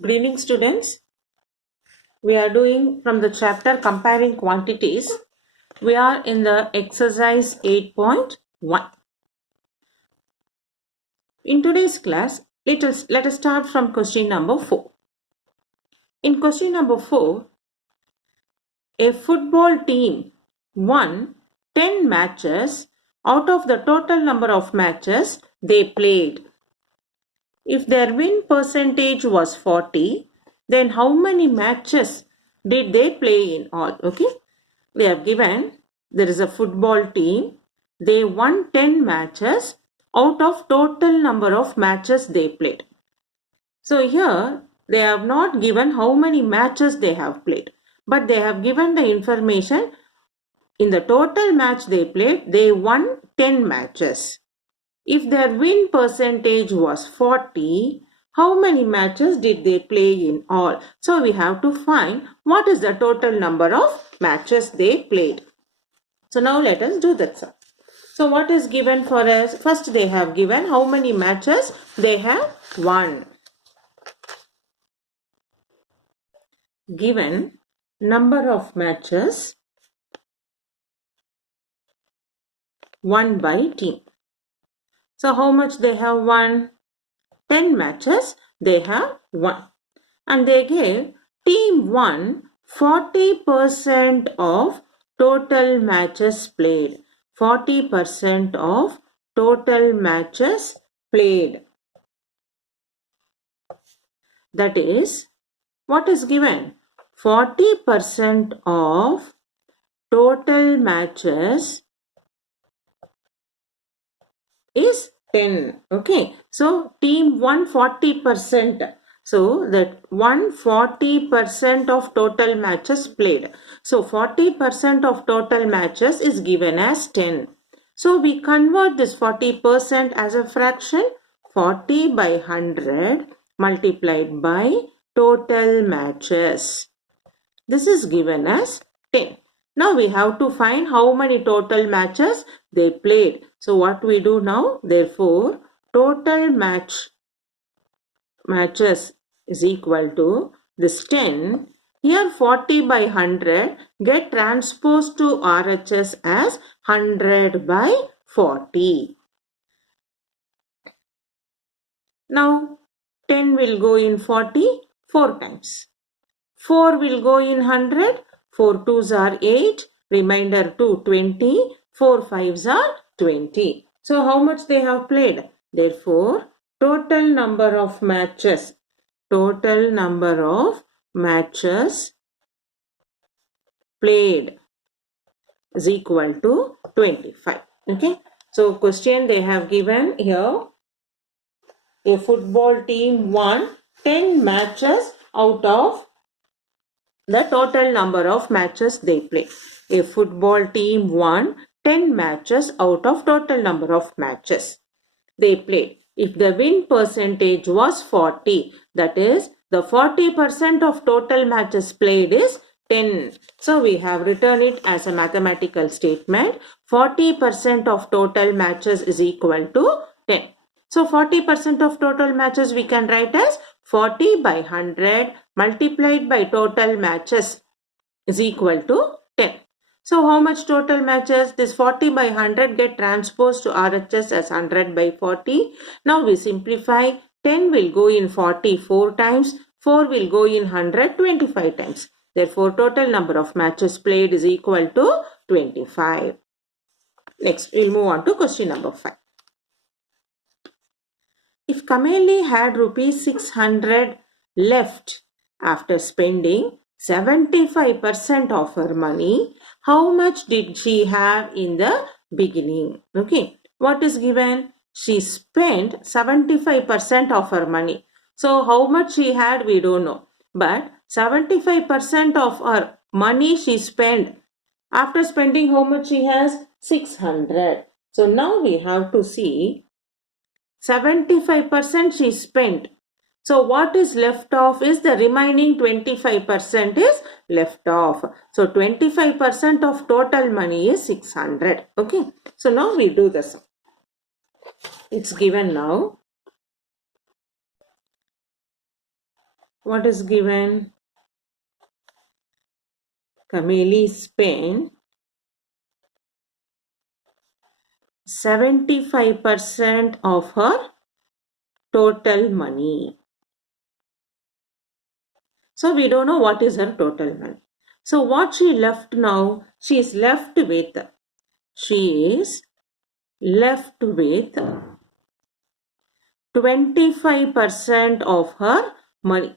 Good evening, students. We are doing from the chapter comparing quantities. We are in the exercise 8.1. In today's class, let us start from question number 4. In question number 4, a football team won 10 matches out of the total number of matches they played. If their win percentage was 40, then how many matches did they play in all? Okay, they have given there is a football team. They won 10 matches out of total number of matches they played. So here they have not given how many matches they have played, but they have given the information in the total match they played, they won 10 matches. If their win percentage was 40, how many matches did they play in all? So we have to find what is the total number of matches they played. So now let us do that. So what is given for us? First they have given how many matches they have won. Given number of matches won by team. So how much they have won? 10 matches they have won. And they gave team 1 40% of total matches played. 40% of total matches played. That is, what is given? 40% of total matches is 10. Okay, so team 140%. So that 140% of total matches played. So 40% of total matches is given as 10. So we convert this 40% as a fraction. 40 by 100 multiplied by total matches. This is given as 10. Now we have to find how many total matches they played. So what we do now? Therefore, total matches is equal to this 10. Here 40 by 100 get transposed to RHS as 100 by 40. Now 10 will go in 40 4 times. 4 will go in 100. 4 2s are 8. Remainder 2 20. 4 5s are 20. So how much they have played? Therefore, total number of matches. Total number of matches played is equal to 25. Okay. So question they have given here. A football team won 10 matches out of the total number of matches they play. A football team won 10 matches out of total number of matches they played. If the win percentage was 40, that is the 40% of total matches played is 10. So we have written it as a mathematical statement. 40% of total matches is equal to 10. So 40% of total matches we can write as 40 by 100 multiplied by total matches is equal to 10. So how much total matches? This 40 by 100 get transposed to RHS as 100 by 40. Now we simplify. 10 will go in 40 4 times. 4 will go in 100 25 times. Therefore, total number of matches played is equal to 25. Next, we'll move on to question number 5. If Kameli had rupees 600 left after spending 75% of her money, how much did she have in the beginning? Okay, what is given? She spent 75% of her money. So how much she had, we don't know. But 75% of her money she spent. After spending how much she has? 600. So now we have to see 75% she spent. So what is left off is the remaining 25% is left off. So 25% of total money is 600. Okay. So now we do this. It's given now. What is given? Kameli spent 75% of her total money. So we don't know what is her total money. So what she left now? She is left with 25% of her money.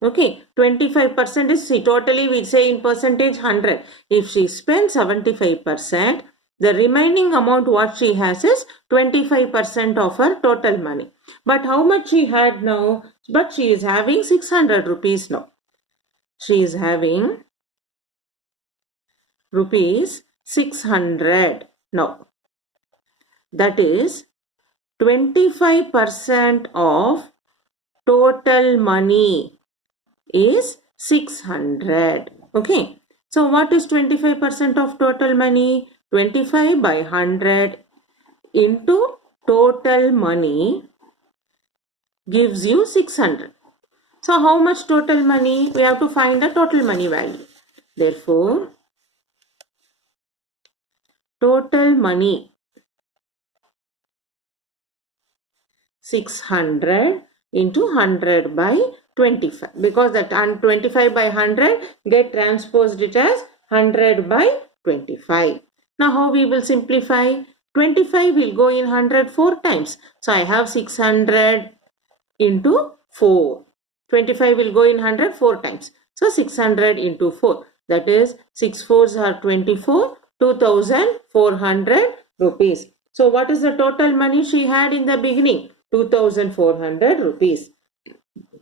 Okay, 25% is, see, totally we say in percentage 100. If she spends 75%, the remaining amount what she has is 25% of her total money. But how much she had now? But she is having 600 rupees now. She is having rupees 600 now. That is 25% of total money is 600. Okay. So what is 25% of total money? 25 by 100 into total money gives you 600. So how much total money? We have to find the total money value. Therefore, total money 600 into 100 by 25, because that 25 by 100 get transposed it as 100 by 25. Now how we will simplify? 25 will go in 100 4 times. So I have 600 into 4. 25 will go in 100 4 times. So 600 into 4. That is 6 4s are 24, 2400 rupees. So what is the total money she had in the beginning? 2400 rupees.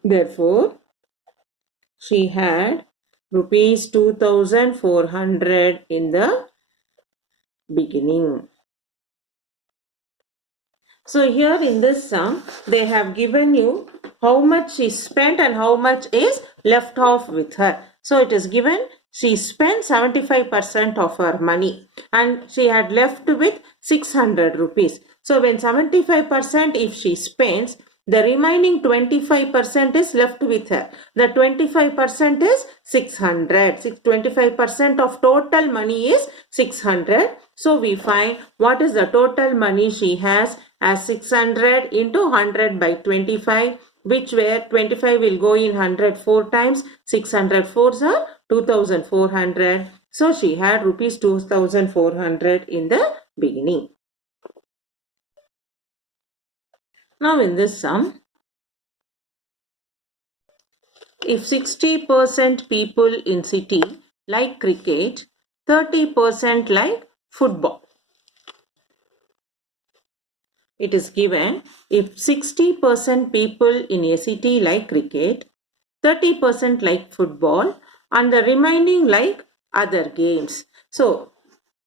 Therefore, she had rupees 2400 in the beginning. So here in this sum, they have given you how much she spent and how much is left off with her. So it is given she spent 75% of her money and she had left with 600 rupees. So when 75% if she spends, the remaining 25% is left with her. The 25% is 600. 25% of total money is 600. So we find what is the total money she has as 600 into 100 by 25, which where 25 will go in 100 4 times. 600 4s are 2400. So she had rupees 2400 in the beginning. Now in this sum, if 60% people in city like cricket, 30% like football. It is given if 60% people in a city like cricket, 30% like football, and the remaining like other games. So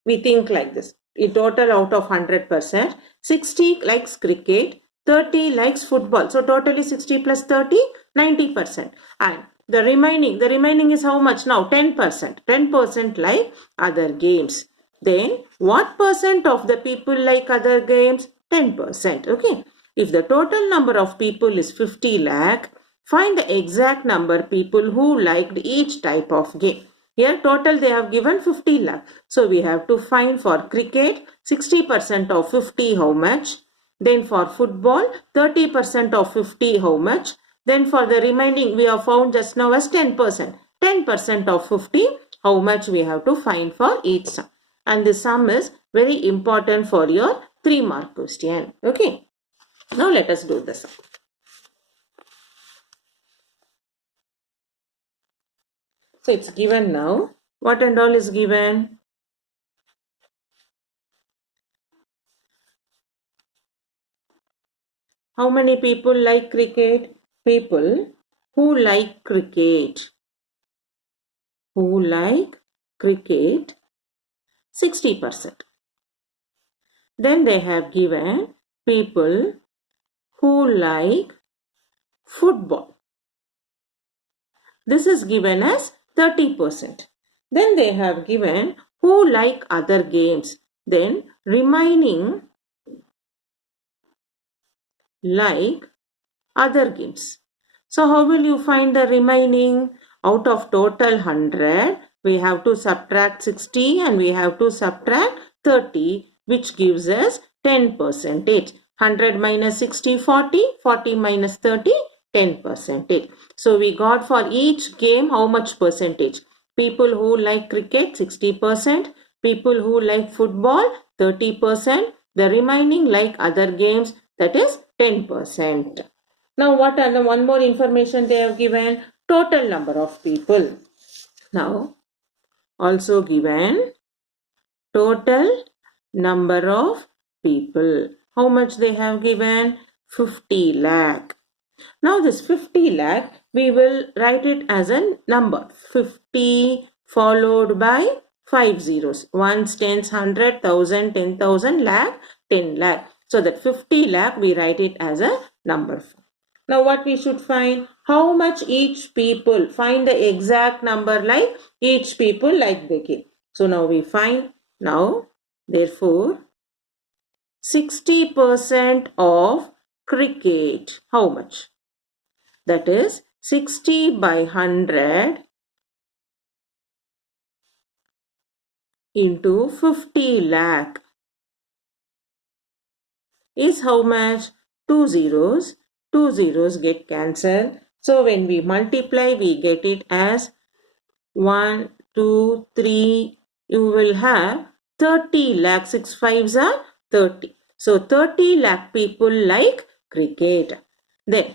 we think like this. In total out of 100%, 60 likes cricket, 30 likes football. So totally 60 plus 30, 90%. And the remaining is how much now? 10%. 10% like other games. Then what percent of the people like other games? 10%. Okay. If the total number of people is 50 lakh, find the exact number people who liked each type of game. Here total they have given 50 lakh. So we have to find for cricket 60% of 50 how much. Then for football 30% of 50 how much. Then for the remaining we have found just now as 10%. 10% of 50 how much we have to find for each sum. And the sum is very important for your 3-mark question. Okay. Now let us do the sum. So it's given now. What and all is given? How many people like cricket? People who like cricket. Who like cricket? 60%. Then they have given people who like football. This is given as 30%. Then they have given who like other games. Then remaining like other games. So how will you find the remaining? Out of total 100, we have to subtract 60 and we have to subtract 30, which gives us 10%. 100 minus 60, 40. 40 minus 30, 10%. So we got for each game how much percentage? People who like cricket, 60%. People who like football, 30%. The remaining like other games, that is 10%. Now what are the one more information they have given? Total number of people. Now also given total number of people. How much they have given? 50 lakh. Now this 50 lakh, we will write it as a number. 50 followed by 5 zeros. Ones, tens, 100, 1000, 10,000, lakh, 10 lakh. So that 50 lakh, we write it as a number. Now what we should find? How much each people. Find the exact number like each people like they give. So now we find. Now therefore 60% of cricket. How much? That is 60 by 100 into 50 lakh is how much? 2 zeros. 2 zeros get cancelled. So when we multiply, we get it as 1, 2, 3. You will have 30 lakh. 6 fives are 30. So 30 lakh people like cricket. Then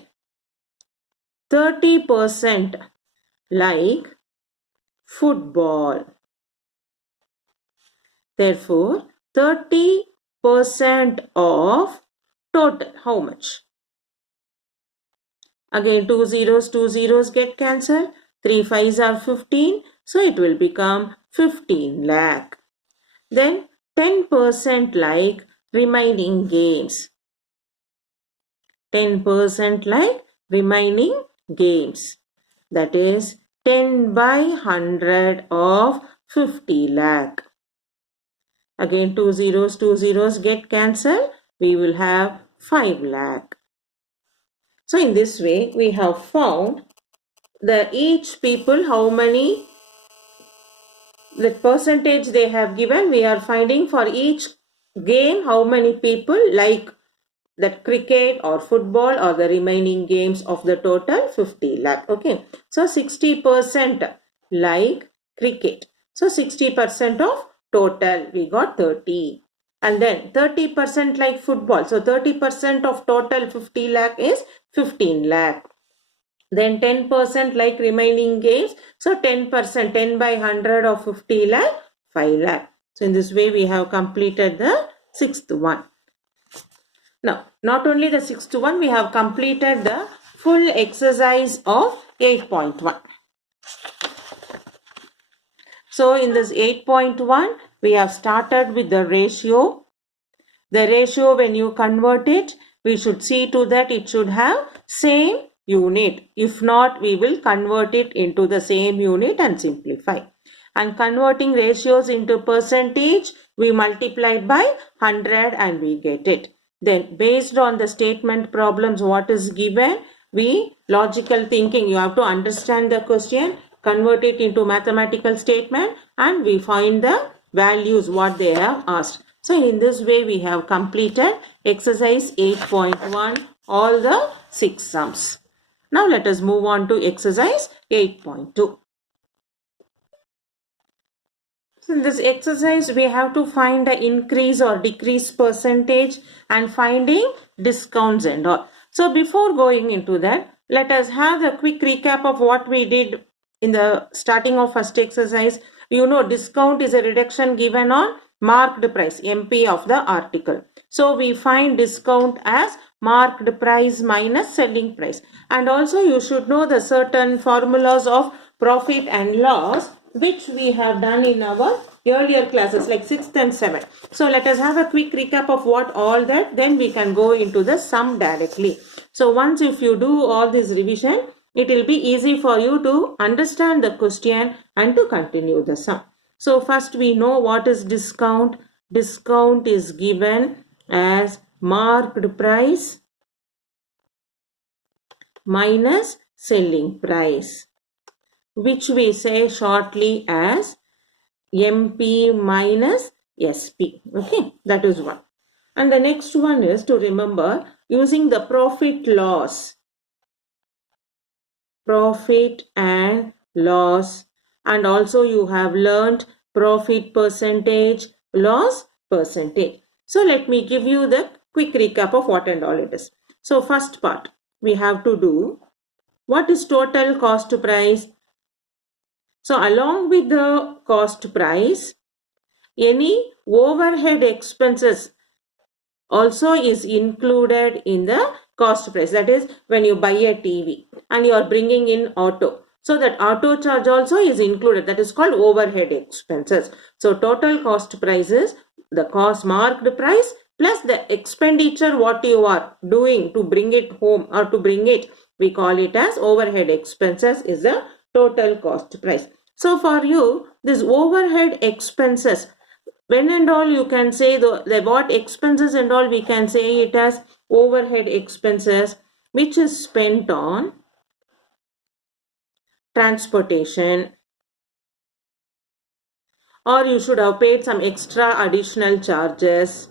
30% like football. Therefore, 30% of total. How much? Again 2 zeros get cancelled. 3 fives are 15. So it will become 15 lakh. Then 10% like remaining games. 10% like remaining games. That is 10 by 100 of 50 lakh. Again 2 zeros get cancelled. We will have 5 lakh. So in this way, we have found the each people how many, the percentage they have given. We are finding for each game how many people like that cricket or football or the remaining games of the total 50 lakh. Okay. So 60% like cricket. So 60% of total we got 30. And then 30% like football. So 30% of total 50 lakh is 15 lakh. Then 10% like remaining games. So 10%, 10 by 100 of 50 lakh, 5 lakh. So in this way we have completed the sixth one. Now, not only the sixth one, we have completed the full exercise of 8.1. So in this 8.1, we have started with the ratio. The ratio, when you convert it, we should see to that it should have same unit. If not, we will convert it into the same unit and simplify. And converting ratios into percentage, we multiplied by 100 and we get it. Then based on the statement problems, what is given, we logical thinking, you have to understand the question, convert it into mathematical statement and we find the values what they have asked. So in this way we have completed exercise 8.1, all the 6 sums. Now let us move on to exercise 8.2. So in this exercise, we have to find the increase or decrease percentage and finding discounts and all. So before going into that, let us have a quick recap of what we did in the starting of first exercise. You know, discount is a reduction given on marked price, MP of the article. So we find discount as marked price minus selling price. And also you should know the certain formulas of profit and loss, which we have done in our earlier classes like 6th and 7th. So let us have a quick recap of what all that, then we can go into the sum directly. So once if you do all this revision, it will be easy for you to understand the question and to continue the sum. So first we know what is discount. Discount is given as marked price minus selling price, which we say shortly as MP minus SP. Okay, that is one. And the next one is to remember using the profit and loss, and also you have learned profit percentage, loss percentage. So let me give you the quick recap of what and all it is. So first part, we have to do what is total cost price. So along with the cost price, any overhead expenses also is included in the cost price. That is, when you buy a TV and you are bringing in auto, so that auto charge also is included. That is called overhead expenses. So total cost price is the cost marked price plus the expenditure what you are doing to bring it home or to bring it. We call it as overhead expenses is the total cost price. So for you, this overhead expenses, when and all you can say the what expenses and all we can say it as overhead expenses, which is spent on transportation, or you should have paid some extra additional charges,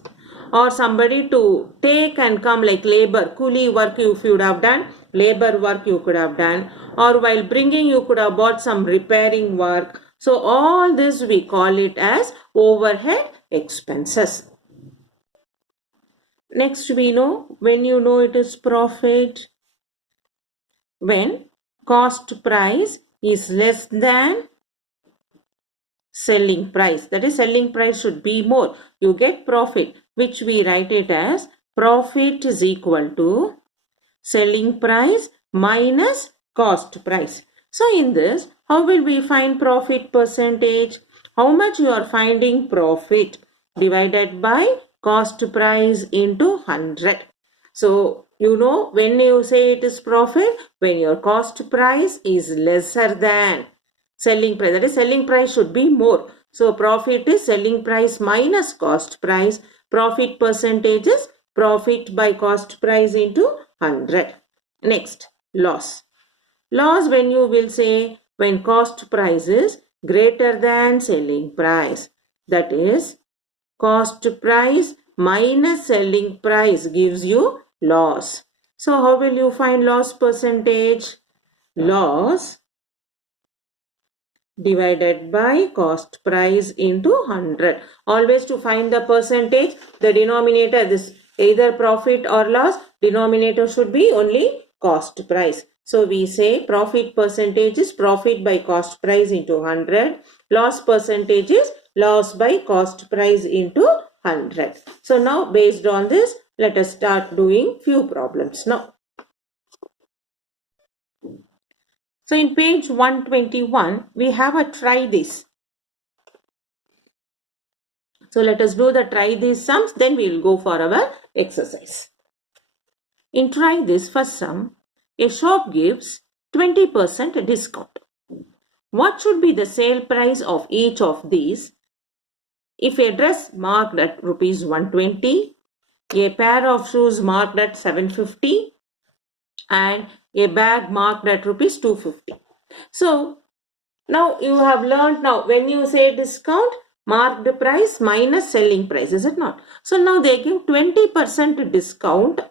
or somebody to take and come like labor, coolie work you would have done, labor work you could have done, or while bringing you could have bought some repairing work. So all this we call it as overhead expenses. Next we know when you know it is profit, when cost price is less than selling price. That is, selling price should be more. You get profit, which we write it as profit is equal to selling price minus cost price. So in this, how will we find profit percentage? How much you are finding profit divided by cost price into 100. So you know when you say it is profit, when your cost price is lesser than selling price. That is, selling price should be more. So profit is selling price minus cost price. Profit percentage is profit by cost price into 100. Next, loss. Loss, when you will say when cost price is greater than selling price. That is, cost price minus selling price gives you loss. So how will you find loss percentage? Loss divided by cost price into 100. Always to find the percentage, the denominator, this either profit or loss, denominator should be only cost price. So we say profit percentage is profit by cost price into 100. Loss percentage is loss by cost price into 100. So now based on this, let us start doing few problems now. So in page 121, we have a try this. So let us do the try these sums, then we will go for our exercise. In try this first sum, a shop gives 20% discount. What should be the sale price of each of these? If a dress marked at rupees 120, a pair of shoes marked at 750, and a bag marked at rupees 250. So now you have learned, now when you say discount, marked price minus selling price, is it not? So now they give 20% discount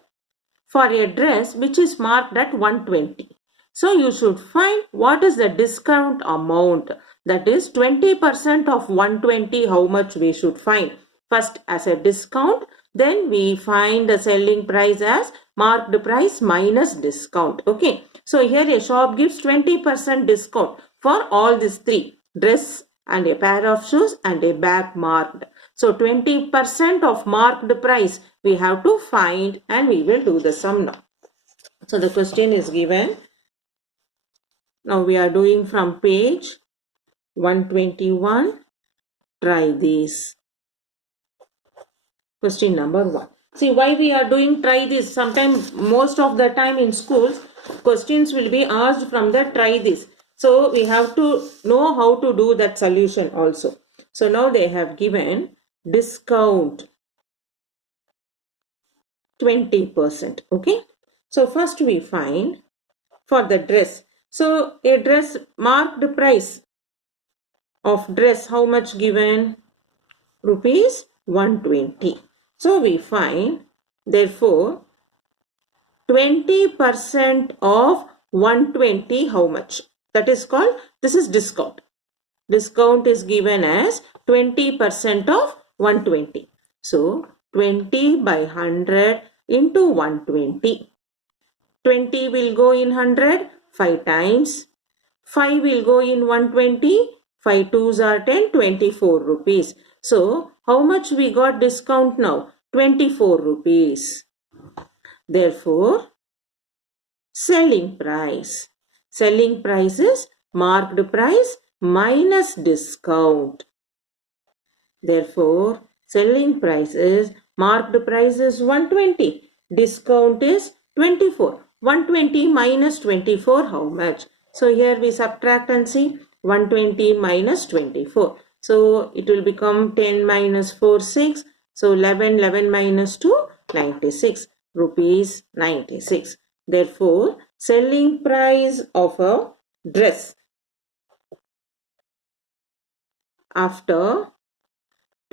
for a dress which is marked at 120. So you should find what is the discount amount. That is 20% of 120, how much we should find. First as a discount, then we find the selling price as marked price minus discount. Okay. So here a shop gives 20% discount for all these three, dress and a pair of shoes and a bag marked. So 20% of marked price we have to find, and we will do the sum now. So the question is given. Now we are doing from page 121. Try this. Question number 1. See why we are doing try this. Sometimes most of the time in schools, questions will be asked from the try this. So we have to know how to do that solution also. So now they have given discount 20%. Okay. So first we find for the dress. So a dress marked price of dress, how much given? Rupees 120. So we find, therefore, 20% of 120, how much? That is called, this is discount. Discount is given as 20% of 120. So 20 by 100 into 120. 20 will go in 100 5 times. 5 will go in 120. 5 twos are 10, 24 rupees. So how much we got discount now? 24 rupees. Therefore, selling price. Selling price is marked price minus discount. Therefore, selling price is, marked price is 120. Discount is 24. 120 minus 24, how much? So here we subtract and see 120 minus 24. So it will become 10 minus 4, 6. So 11, 11 minus 2, 96. Rupees 96. Therefore, selling price of a dress after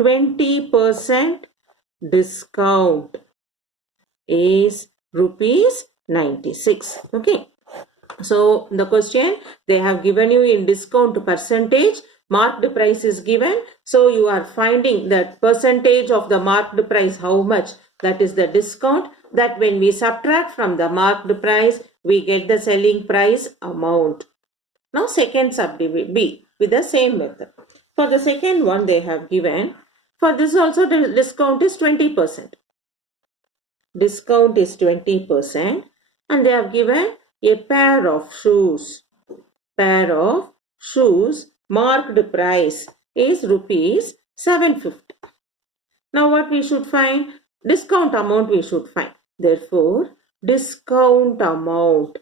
20% discount is rupees 96. Okay. So the question they have given you in discount percentage, marked price is given. So you are finding that percentage of the marked price, how much? That is the discount. That when we subtract from the marked price, we get the selling price amount. Now second subdivision B with the same method. For the second one they have given, for this also the discount is 20%. Discount is 20% and they have given a pair of shoes. Pair of shoes marked price is rupees 750. Now what we should find? Discount amount we should find. Therefore, discount amount.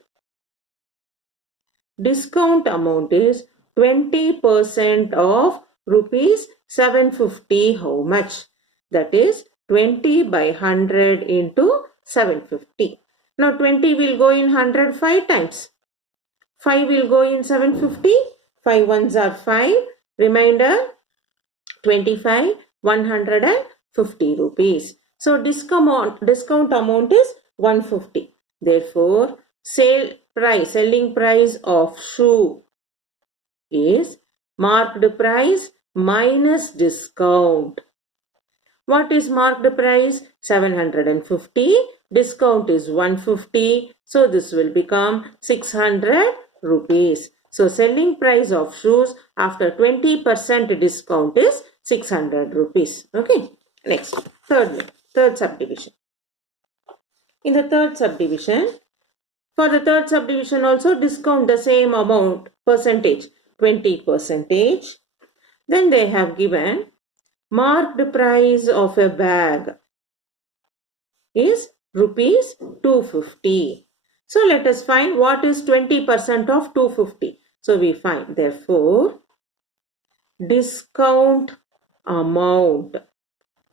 Discount amount is 20% of rupees 750. How much? That is 20 by 100 into 750. Now 20 will go in 100 5 times. 5 will go in 750. 5 ones are 5. Remainder 25, 150 rupees. So discount amount is 150. Therefore, selling price of shoe is marked price minus discount. What is marked price? 750. Discount is 150. So this will become 600 rupees. So selling price of shoes after 20% discount is 600 rupees. Okay. Next, third subdivision. In the third subdivision, for the third subdivision also discount the same amount, percentage, 20%. Then they have given marked price of a bag is rupees 250. So let us find what is 20% of 250. So we find, therefore, discount amount.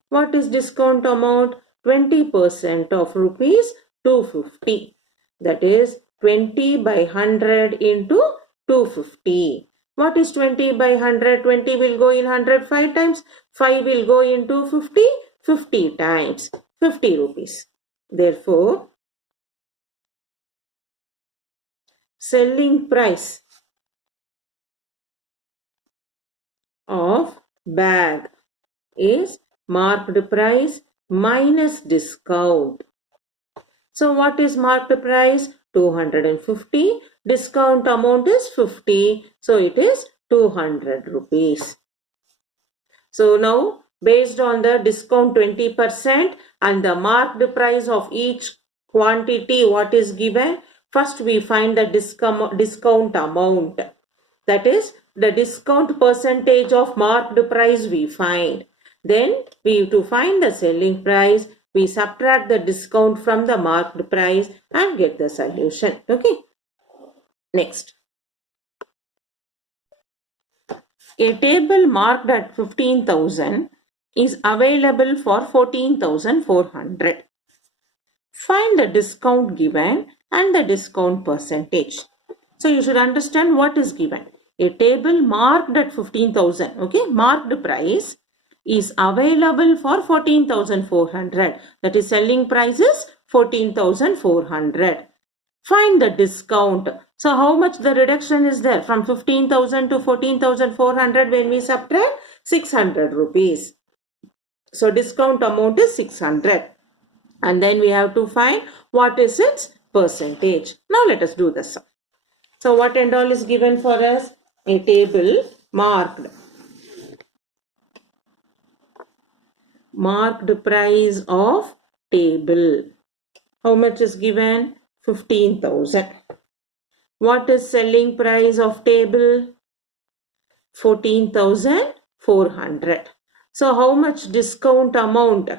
What is discount amount? 20% of rupees 250. That is 20 by 100 into 250. What is 20 by 100? 20 will go in 100 5 times. 5 will go in 250 50 times. 50 rupees. Therefore, selling price of bag is marked price minus discount. So what is marked price? 250. Discount amount is 50. So it is 200 rupees. So now based on the discount 20% and the marked price of each quantity what is given, first we find the discount amount. That is the discount percentage of marked price we find. Then to find the selling price, we subtract the discount from the marked price and get the solution. Okay. Next. A table marked at 15,000 is available for 14,400. Find the discount given and the discount percentage. So you should understand what is given. A table marked at 15,000, okay, marked price is available for 14,400. That is, selling price is 14,400. Find the discount. So how much the reduction is there? From 15,000 to 14,400 when we subtract 600 rupees. So discount amount is 600. And then we have to find what is its percentage. Now let us do this. So what and all is given for us? A table marked price of table. How much is given? 15,000. What is selling price of table? 14,400. So how much discount amount?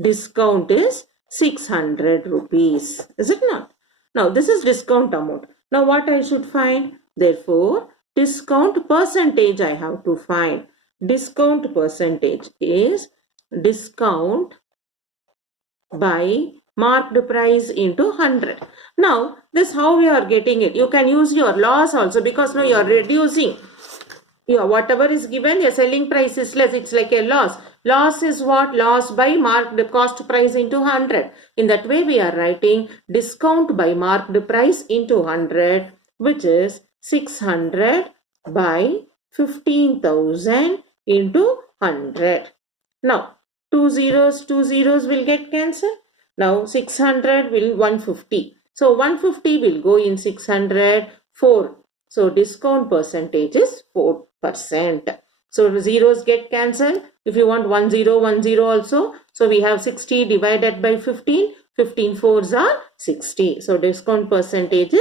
Discount is 600 rupees. Is it not? Now this is discount amount. Now what I should find? Therefore, discount percentage I have to find. Discount percentage is discount by marked price into 100. Now, this how we are getting it. You can use your loss also, because now you are reducing. Whatever is given, your selling price is less. It's like a loss. Loss is what? Loss by marked cost price into 100. In that way, we are writing discount by marked price into 100, which is 600 by 15,000 into 100. Now, two zeros will get cancelled. Now 600 will 150. So 150 will go in 600, 4. So discount percentage is 4%. So zeros get cancelled. If you want 10, 10 also. So we have 60 divided by 15. 15 fours are 60. So discount percentage is